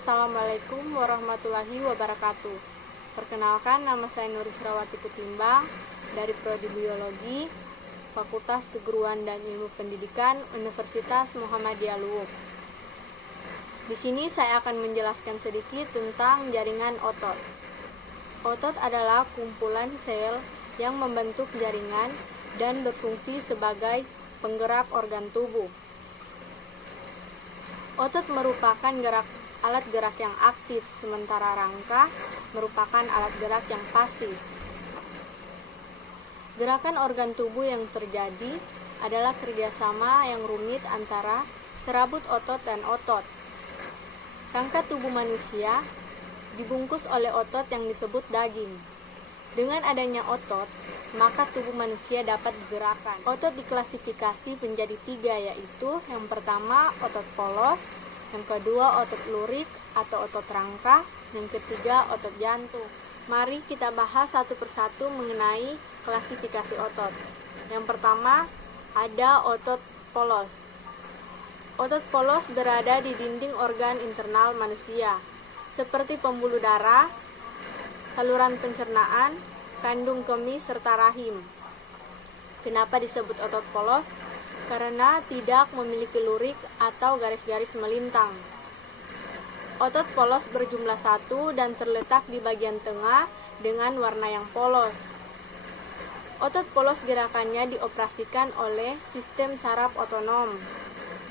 Assalamualaikum warahmatullahi wabarakatuh. Perkenalkan, nama saya Nurisrawati Kutimbang dari Prodi Biologi, Fakultas Keguruan dan Ilmu Pendidikan, Universitas Muhammadiyah Luwuk. Di sini saya akan menjelaskan sedikit tentang jaringan otot. Otot adalah kumpulan sel yang membentuk jaringan dan berfungsi sebagai penggerak organ tubuh. Otot merupakan alat gerak yang aktif, sementara rangka merupakan alat gerak yang pasif. Gerakan organ tubuh yang terjadi adalah kerjasama yang rumit antara serabut otot dan otot. Rangka tubuh manusia dibungkus oleh otot yang disebut daging. Dengan adanya otot, maka tubuh manusia dapat digerakkan. Otot diklasifikasi menjadi 3, yaitu yang pertama otot polos, yang kedua otot lurik atau otot rangka, yang ketiga otot jantung. Mari kita bahas satu persatu mengenai klasifikasi otot. Yang pertama ada otot polos. Otot polos berada di dinding organ internal manusia, seperti pembuluh darah, saluran pencernaan, kandung kemih, serta rahim. Kenapa disebut otot polos? Karena tidak memiliki lurik atau garis-garis melintang. Otot polos berjumlah 1 dan terletak di bagian tengah dengan warna yang polos. Otot polos gerakannya dioperasikan oleh sistem saraf otonom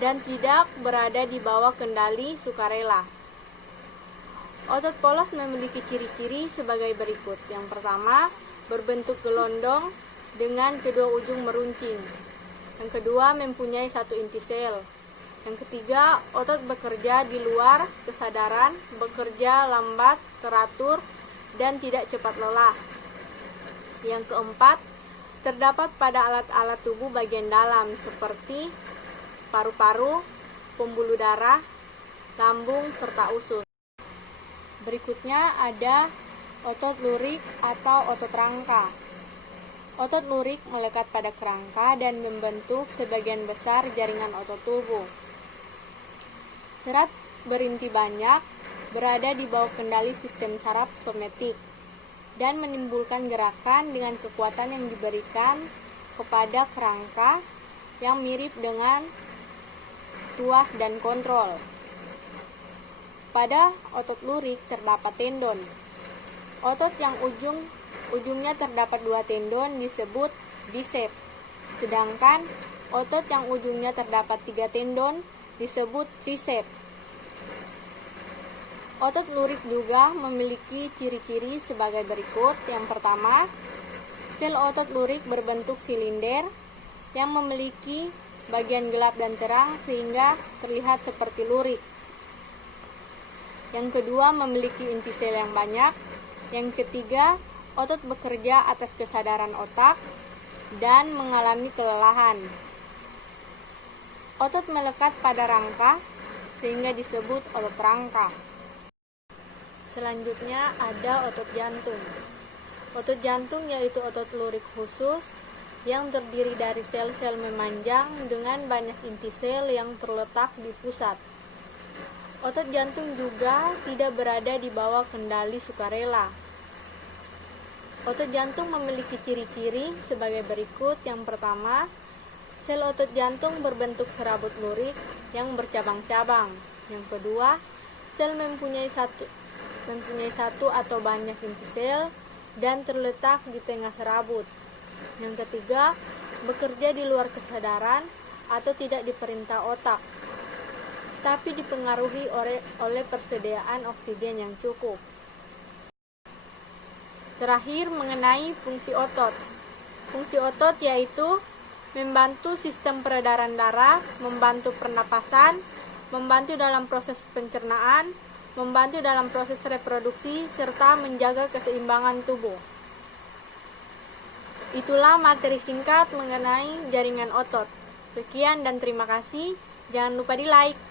dan tidak berada di bawah kendali sukarela. Otot polos memiliki ciri-ciri sebagai berikut. Yang pertama, berbentuk gelondong dengan kedua ujung meruncing. Yang kedua, mempunyai 1 inti sel. Yang ketiga, otot bekerja di luar kesadaran, bekerja lambat, teratur, dan tidak cepat lelah. Yang keempat, terdapat pada alat-alat tubuh bagian dalam seperti paru-paru, pembuluh darah, lambung, serta usus. Berikutnya ada otot lurik atau otot rangka. Otot lurik melekat pada kerangka dan membentuk sebagian besar jaringan otot tubuh. Serat berinti banyak berada di bawah kendali sistem saraf somatik dan menimbulkan gerakan dengan kekuatan yang diberikan kepada kerangka yang mirip dengan tuas dan kontrol. Pada otot lurik terdapat tendon. Otot yang ujungnya terdapat 2 tendon disebut bisep. Sedangkan otot yang ujungnya terdapat 3 tendon disebut trisep. Otot lurik juga memiliki ciri-ciri sebagai berikut. Yang pertama, sel otot lurik berbentuk silinder yang memiliki bagian gelap dan terang sehingga terlihat seperti lurik. Yang kedua, memiliki inti sel yang banyak. Yang ketiga, otot bekerja atas kesadaran otak dan mengalami kelelahan. Otot melekat pada rangka sehingga disebut otot rangka. Selanjutnya ada otot jantung. Otot jantung yaitu otot lurik khusus yang terdiri dari sel-sel memanjang dengan banyak inti sel yang terletak di pusat. Otot jantung juga tidak berada di bawah kendali sukarela. Otot jantung memiliki ciri-ciri sebagai berikut. Yang pertama, sel otot jantung berbentuk serabut lurik yang bercabang-cabang. Yang kedua, sel mempunyai satu atau banyak inti sel dan terletak di tengah serabut. Yang ketiga, bekerja di luar kesadaran atau tidak diperintah otak, tapi dipengaruhi oleh persediaan oksigen yang cukup. Terakhir, mengenai fungsi otot. Fungsi otot yaitu membantu sistem peredaran darah, membantu pernapasan, membantu dalam proses pencernaan, membantu dalam proses reproduksi, serta menjaga keseimbangan tubuh. Itulah materi singkat mengenai jaringan otot. Sekian dan terima kasih. Jangan lupa di like.